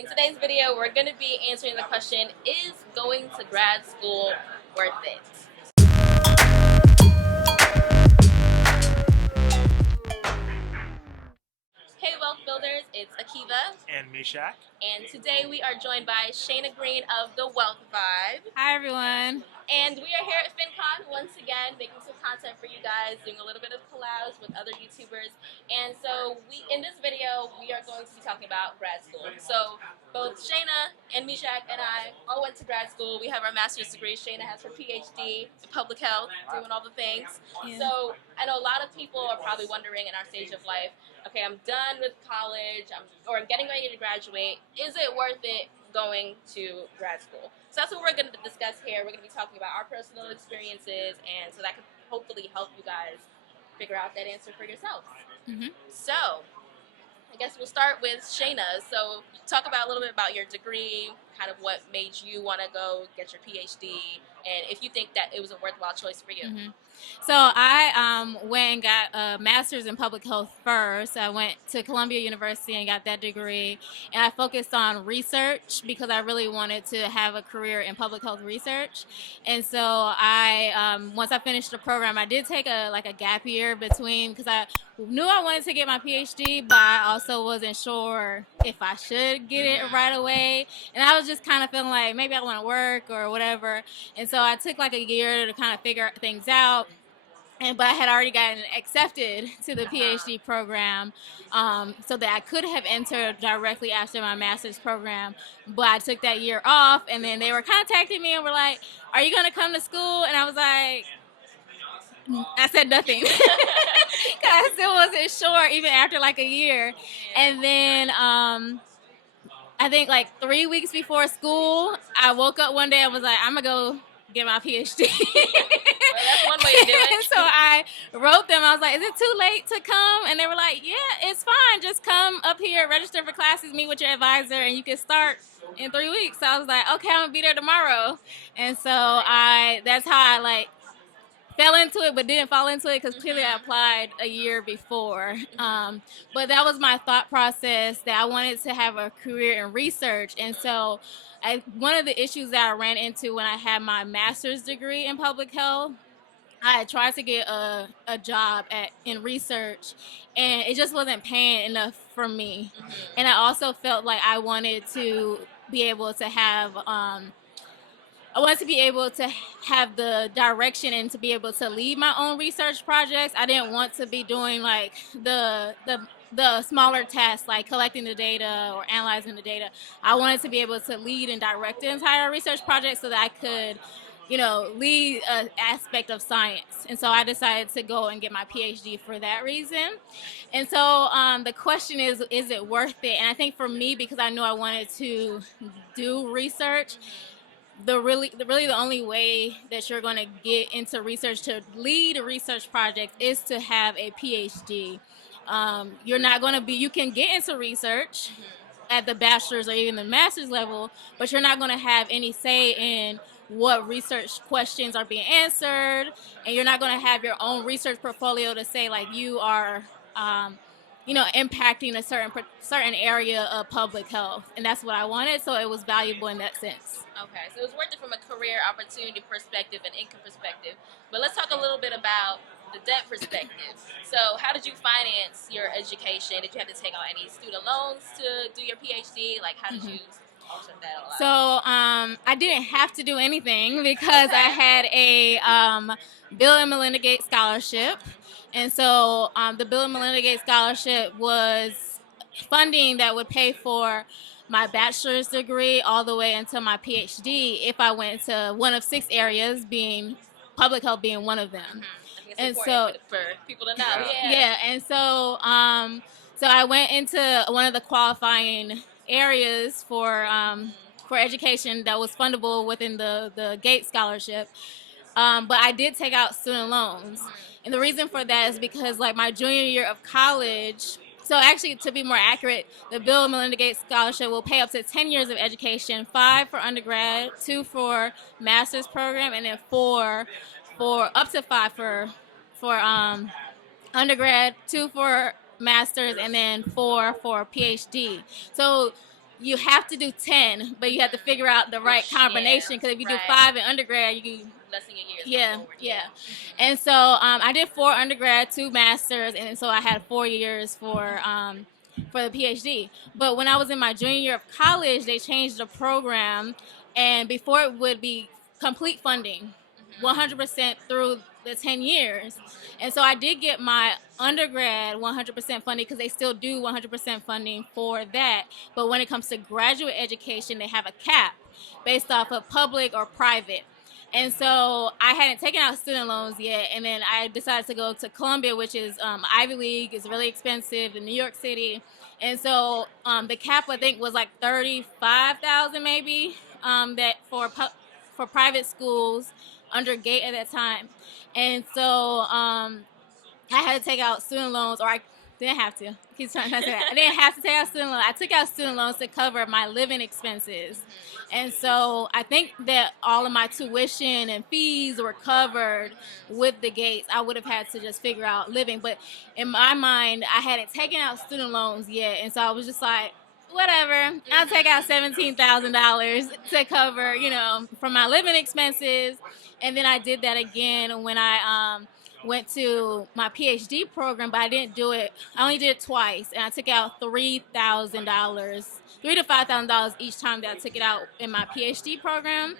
In today's video, we're going to be answering the question, is going to grad school worth it? Hey Wealth Builders, it's Akiva. And Meshach. And today we are joined by Shana Green of The Wealth Vibe. Hi everyone. And we are here at FinCon once again, making some content for you guys, doing a little bit of collabs with other YouTubers. And so in this video, we are going to be talking about grad school. So both Shana and Meshach and I all went to grad school. We have our master's degree. Shana has her PhD in public health, doing all the things. Yeah. So I know a lot of people are probably wondering in our stage of life, okay, I'm done with college, I'm getting ready to graduate. Is it worth it going to grad school? So that's what we're going to discuss here. We're going to be talking about our personal experiences, and so that could hopefully help you guys figure out that answer for yourselves. Mm-hmm. So I guess we'll start with Shana. So talk about a little bit about your degree, kind of what made you want to go get your PhD, and if you think that it was a worthwhile choice for you. Mm-hmm. So I went and got a master's in public health first. I went to Columbia University and got that degree, and I focused on research because I really wanted to have a career in public health research. And so I once I finished the program, I did take a gap year between, because I knew I wanted to get my PhD, but I also wasn't sure if I should get it right away. And I was just kind of feeling like maybe I want to work or whatever. And so I took like a year to kind of figure things out. But I had already gotten accepted to the PhD program, so that I could have entered directly after my master's program. But I took that year off, and then they were contacting me and were like, "Are you going to come to school?" And I was like, I said nothing because I still wasn't sure even after like a year. And then I think like 3 weeks before school, I woke up one day and was like, I'm going to go get my PhD. Well, that's one way to do it. And so I wrote them. I was like, is it too late to come? And they were like, yeah, it's fine. Just come up here, register for classes, meet with your advisor, and you can start in 3 weeks. So I was like, okay, I'm going to be there tomorrow. And so that's how I like fell into it, but didn't fall into it because clearly I applied a year before. But that was my thought process, that I wanted to have a career in research. And so one of the issues that I ran into when I had my master's degree in public health, I had tried to get a job in research, and it just wasn't paying enough for me. And I also felt like I wanted to be able to have the direction and to be able to lead my own research projects. I didn't want to be doing like the smaller tasks like collecting the data or analyzing the data. I wanted to be able to lead and direct the entire research project so that I could, lead an aspect of science. And so I decided to go and get my PhD for that reason. And so the question is it worth it? And I think for me, because I knew I wanted to do research, the only way that you're going to get into research, to lead a research project, is to have a PhD. You're not going to you can get into research at the bachelor's or even the master's level, but you're not going to have any say in what research questions are being answered, and you're not going to have your own research portfolio to say like you are impacting a certain area of public health. And that's what I wanted, so it was valuable in that sense. Okay, so it was worth it from a career opportunity perspective and income perspective. But let's talk a little bit about the debt perspective. So how did you finance your education? Did you have to take out any student loans to do your PhD? Like, how did you offset that all out? So I didn't have to do anything because I had a Bill and Melinda Gates scholarship. And so the Bill and Melinda Gates scholarship was funding that would pay for my bachelor's degree all the way until my PhD if I went to one of 6 areas, being public health being one of them. I think it's And important for people to know. Yeah. And so so I went into one of the qualifying areas for education that was fundable within the Gates scholarship. But I did take out student loans. And the reason for that is because like my junior year of college, so actually to be more accurate, the Bill and Melinda Gates Scholarship will pay up to 10 years of education, 5 for undergrad, 2 for master's program, and then 4 for up to 5 for undergrad, 2 for master's, and then 4 for PhD. So you have to do 10, but you have to figure out the right combination, because if you do 5 in undergrad, you can lessen your years. Yeah. And so I did 4 undergrad, 2 masters, and so I had 4 years for the PhD. But when I was in my junior year of college, they changed the program, and before it would be complete funding, 100% through the 10 years. And so I did get my undergrad 100% funding, because they still do 100% funding for that. But when it comes to graduate education, they have a cap based off of public or private. And so I hadn't taken out student loans yet, and then I decided to go to Columbia, which is Ivy League, is really expensive in New York City. And so the cap, I think, was like 35,000 maybe, that for private schools under GATE at that time. And so I had to take out student loans, or I didn't have to. Keep trying to say that. I didn't have to take out student loans. I took out student loans to cover my living expenses. And so I think that all of my tuition and fees were covered with the Gates. I would have had to just figure out living. But in my mind, I hadn't taken out student loans yet. And so I was just like, whatever, I'll take out $17,000 to cover, from my living expenses. And then I did that again when I went to my PhD program, but I didn't do it. I only did it twice, and I took out $3,000, $3,000 to $5,000 each time that I took it out in my PhD program.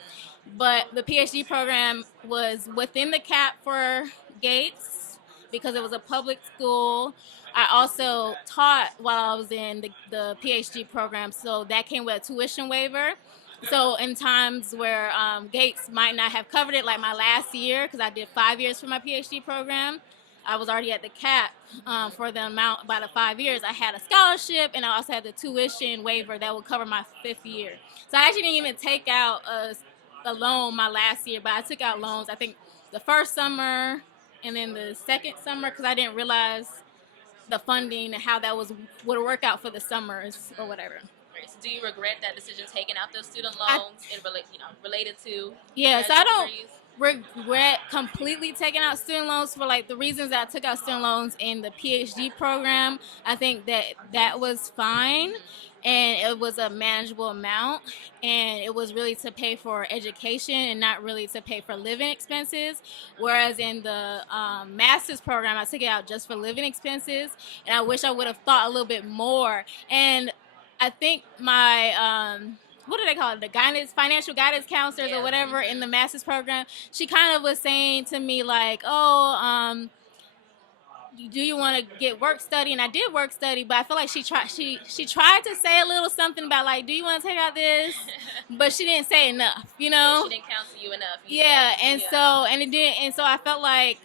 But the PhD program was within the cap for Gates because it was a public school. I also taught while I was in the PhD program, so that came with a tuition waiver. So in times where Gates might not have covered it, like my last year, because I did 5 years for my PhD program, I was already at the cap for the amount by the 5 years. I had a scholarship, and I also had the tuition waiver that would cover my 5th year. So I actually didn't even take out a loan my last year, but I took out loans, I think, the first summer and then the second summer, because I didn't realize the funding and how that would work out for the summers or whatever. So do you regret that decision, taking out those student loans related to? Yes, I don't regret completely taking out student loans for like the reasons that I took out student loans in the PhD program. I think that was fine, and it was a manageable amount, and it was really to pay for education and not really to pay for living expenses. Whereas in the master's program, I took it out just for living expenses, and I wish I would have thought a little bit more. And I think my what do they call it? The financial guidance counselors or whatever in the master's program, she kind of was saying to me like, oh, do you want to get work study? And I did work study, but I feel like she tried to say a little something about like, do you want to take out this? But she didn't say enough, Yeah, she didn't counsel you enough. Yeah, and so I felt like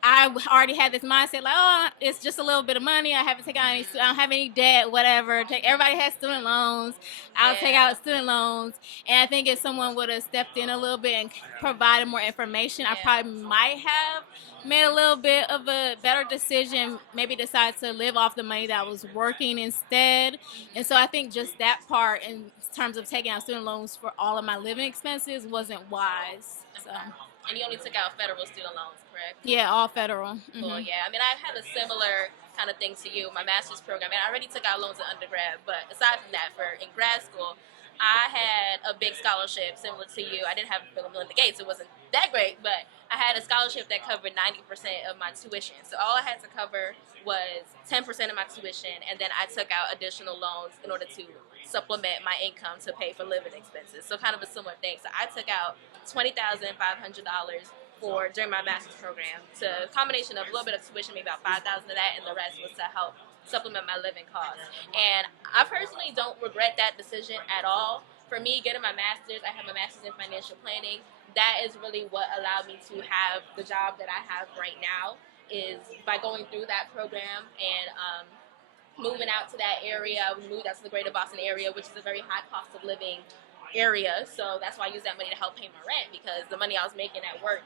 I already had this mindset like, oh, it's just a little bit of money. I haven't taken out any. I don't have any debt. Whatever. Everybody has student loans. I'll take out student loans. And I think if someone would have stepped in a little bit and provided more information, I probably might have made a little bit of a better decision. Maybe decide to live off the money that I was working instead. And so I think just that part, in terms of taking out student loans for all of my living expenses, wasn't wise. So. And you only took out federal student loans, correct? Yeah, all federal. Cool, yeah. I mean, I had a similar kind of thing to you, my master's program. And I already took out loans in undergrad, but aside from that, in grad school, I had a big scholarship similar to you. I didn't have Bill and Melinda Gates. It wasn't that great, but I had a scholarship that covered 90% of my tuition. So all I had to cover was 10% of my tuition, and then I took out additional loans in order to supplement my income to pay for living expenses. So kind of a similar thing. So I took out $20,500 during my master's program. It's a combination of a little bit of tuition, maybe about $5,000 of that, and the rest was to help supplement my living costs. And I personally don't regret that decision at all. For me, getting my master's, I have my master's in financial planning. That is really what allowed me to have the job that I have right now, is by going through that program and moving out to that area. We moved out to the greater Boston area, which is a very high cost of living area, so that's why I used that money to help pay my rent, because the money I was making at work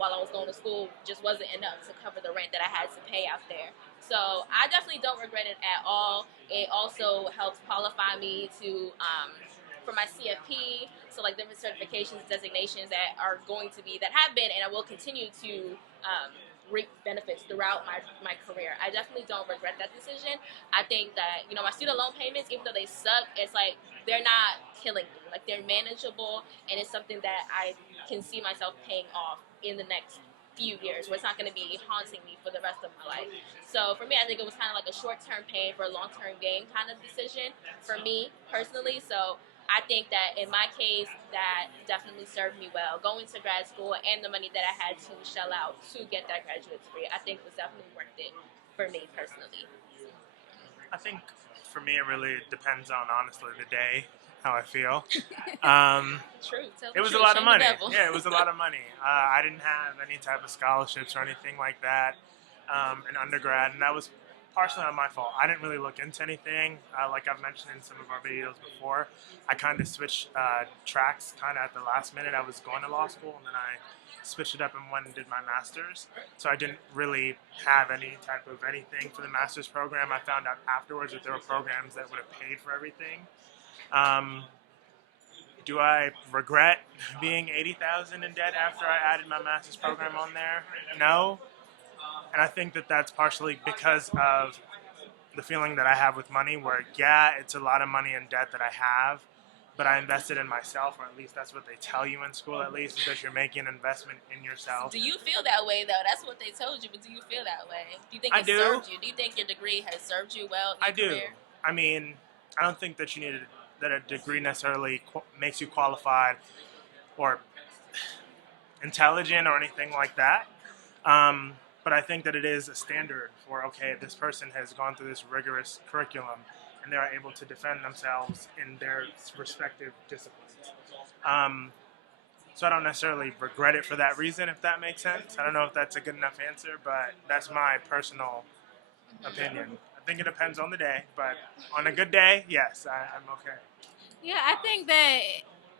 while I was going to school just wasn't enough to cover the rent that I had to pay out there. So I definitely don't regret it at all. It also helps qualify me to for my CFP, so like different certifications, designations that are going to be, that have been, and I will continue to reap benefits throughout my career. I definitely don't regret that decision. I think that, my student loan payments, even though they suck, it's like they're not killing me. Like, they're manageable, and it's something that I can see myself paying off in the next few years, where it's not going to be haunting me for the rest of my life. So for me, I think it was kind of like a short-term pain for a long-term gain kind of decision for me personally. So I think that in my case, that definitely served me well. Going to grad school and the money that I had to shell out to get that graduate degree, I think was definitely worth it for me personally. I think for me, it really depends on, honestly, the day, how I feel. True. Tell It the was a truth, lot of shame the money. devil. Yeah, it was a lot of money. I didn't have any type of scholarships or anything like that in undergrad, and that was partially not my fault. I didn't really look into anything. Like I've mentioned in some of our videos before, I kind of switched tracks kind of at the last minute. I was going to law school, and then I switched it up and went and did my master's. So I didn't really have any type of anything for the master's program. I found out afterwards that there were programs that would have paid for everything. Do I regret being $80,000 in debt after I added my master's program on there? No. And I think that that's partially because of the feeling that I have with money, where, yeah, it's a lot of money in debt that I have, but I invested in myself, or at least that's what they tell you in school, at least, is that you're making an investment in yourself. Do you feel that way, though? That's what they told you, but do you feel that way? Do you think I it do. served you? Do you think your degree has served you well in your career? I mean, I don't think that that a degree necessarily makes you qualified or intelligent or anything like that. But I think that it is a standard for, okay, this person has gone through this rigorous curriculum and they are able to defend themselves in their respective disciplines. So I don't necessarily regret it for that reason, if that makes sense. I don't know if that's a good enough answer, but that's my personal opinion. I think it depends on the day, but on a good day, yes, I'm okay. Yeah, I think that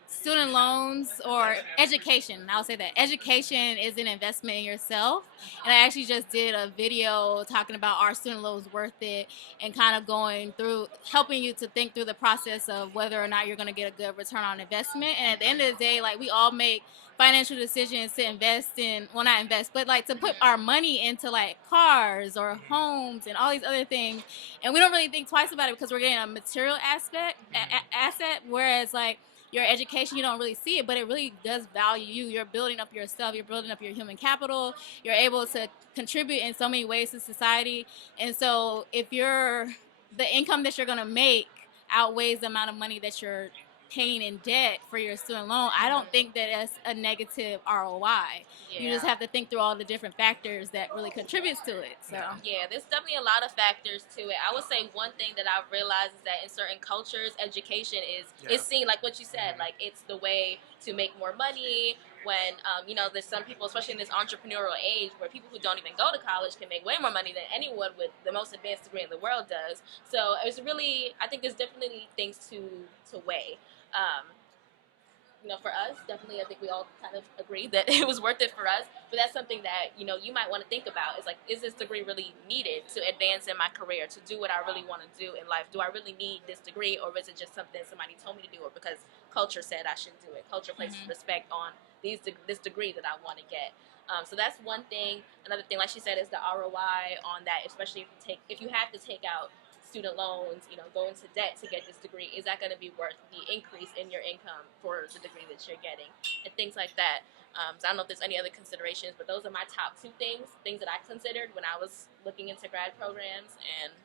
student loans or education, I'll say that education is an investment in yourself. And I actually just did a video talking about, are student loans worth it, and kind of going through, helping you to think through the process of whether or not you're going to get a good return on investment. And at the end of the day, like, we all make financial decisions to invest in, well, not invest, but like to put our money into like cars or homes and all these other things, and we don't really think twice about it because we're getting a material asset, whereas like your education, you don't really see it, but it really does value you. You're building up yourself, you're building up your human capital, you're able to contribute in so many ways to society. And so if the income that you're going to make outweighs the amount of money that you're paying in debt for your student loan, I don't think that that's a negative ROI. Yeah. You just have to think through all the different factors that really contributes to it. So yeah, there's definitely a lot of factors to it. I would say one thing that I've realized is that in certain cultures, education is seen, like what you said, like it's the way to make more money. When there's some people, especially in this entrepreneurial age, where people who don't even go to college can make way more money than anyone with the most advanced degree in the world does. So it's really, I think there's definitely things to weigh. For us, definitely, I think we all kind of agreed that it was worth it for us. But that's something that, you might want to think about. Is like, is this degree really needed to advance in my career, to do what I really want to do in life? Do I really need this degree, or is it just something somebody told me to do, or because culture said I should do it? Culture places respect on this degree that I want to get. So that's one thing. Another thing, like she said, is the ROI on that, especially if you have to take out student loans, go into debt to get this degree. Is that going to be worth the increase in your income for the degree that you're getting, and things like that. So I don't know if there's any other considerations, but those are my top two things that I considered when I was looking into grad programs. And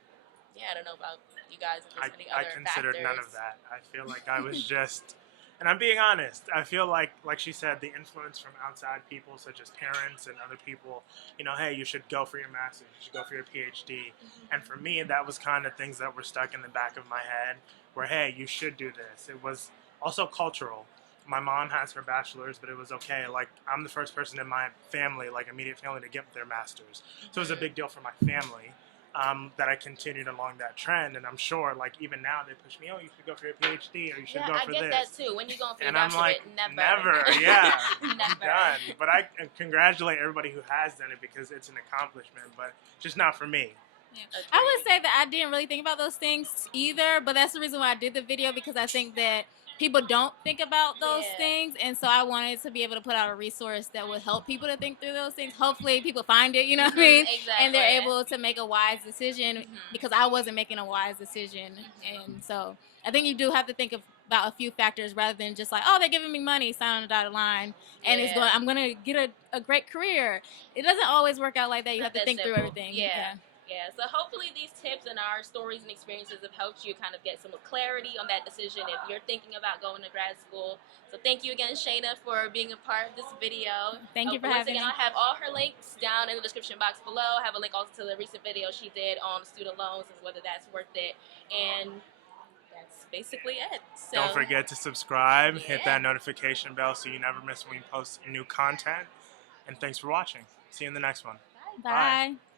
yeah, I don't know about you guys. If there's any other I considered factors. none of that. I feel like I was just, and I'm being honest, I feel like she said, the influence from outside people, such as parents and other people, hey, you should go for your master's, you should go for your PhD. And for me, that was kind of things that were stuck in the back of my head, where, hey, you should do this. It was also cultural. My mom has her bachelor's, but it was okay. Like, I'm the first person in my family, like immediate family, to get their master's. So it was a big deal for my family. That I continued along that trend, and I'm sure, like, even now they push me, oh, you should go for your PhD, or you should go for this. Yeah, I get that too. When you going for your and I'm like, never, yeah, never. done. But I congratulate everybody who has done it, because it's an accomplishment, but just not for me. Yeah. I would say that I didn't really think about those things either, but that's the reason why I did the video, because I think that people don't think about those things, and so I wanted to be able to put out a resource that would help people to think through those things. Hopefully people find it, you know what I mean? Exactly. And they're able to make a wise decision, because I wasn't making a wise decision. And so I think you do have to think about a few factors rather than just like, oh, they're giving me money, sign on the dotted line, and I'm going to get a great career. It doesn't always work out like that. You have to think through everything. Yeah, so hopefully these tips and our stories and experiences have helped you kind of get some clarity on that decision if you're thinking about going to grad school. So thank you again, Shana, for being a part of this video. Thank you for having me. I'll have all her links down in the description box below. I have a link also to the recent video she did on student loans and whether that's worth it. And that's basically it. So, don't forget to subscribe, hit that notification bell so you never miss when we post new content. And thanks for watching. See you in the next one. Bye. Bye.